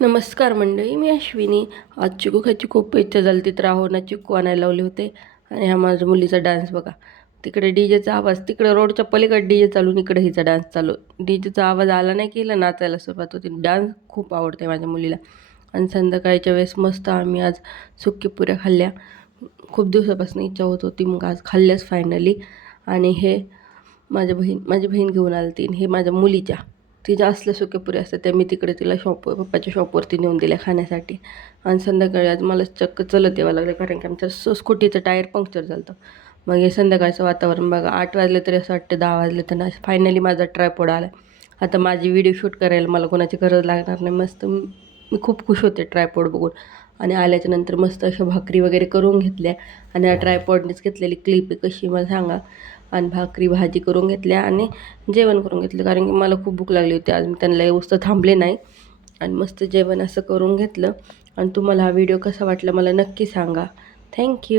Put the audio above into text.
नमस्कार मंडळी, मी अश्विनी. आज चिकू खायची खूप इच्छा झाली ती, तर राहोना चिकू आणायला लावले होते. आणि हा माझ्या मुलीचा डान्स बघा. तिकडे डीजेचा आवाज, तिकडे रोडच्या पलीकडे डीजे चालू, इकडे हिचा डान्स चालू. डीजेचा आवाज आला नाही की नाचायला सुरुवात होती. डान्स खूप आवडते माझ्या मुलीला. आणि संध्याकाळच्या वेळेस मस्त आम्ही आज सुक्की पुऱ्या खाल्ल्या. खूप दिवसापासून इच्छा होत होती, मग आज खाल्ल्याच फायनली. आणि हे माझी बहीण घेऊन आली ती, हे माझ्या मुलीच्या तिच्या असल्या सुक्या पुऱ्या असतात त्या मी तिकडे तिला पप्पाच्या शॉपवरती नेऊन दिल्या खाण्यासाठी. आणि संध्याकाळी आज मला चक्क चलत यावं लागलं, कारण की आमच्या स्कूटीचं टायर पंक्चर झालं होतं. मग हे संध्याकाळचं वातावरण बघा, 8 वाजले तरी असं वाटतं 10 वाजले, तर ना फायनली माझा ट्रायपॉड आला. आता माझी व्हिडिओ शूट करायला मला कोणाची गरज लागणार नाही. मस्त मी खूप खुश होते ट्रायपॉड बघून. आणि आल्याच्यानंतर मस्त अशा भाकरी वगैरे करून घेतल्या. आणि या ट्रायपॉडनेच घेतलेली क्लिप आहे, कशी मला सांगा. आणि भाकरी भाजी करून घेतल्या आणि जेवण करून घेतलं, कारण की मला खूप भूक लागली होती. आज मी त्यांना येऊस तर थांबले नाही आणि मस्त जेवण असं करून घेतलं. आणि तुम्हाला हा व्हिडिओ कसा वाटला मला नक्की सांगा. थँक्यू.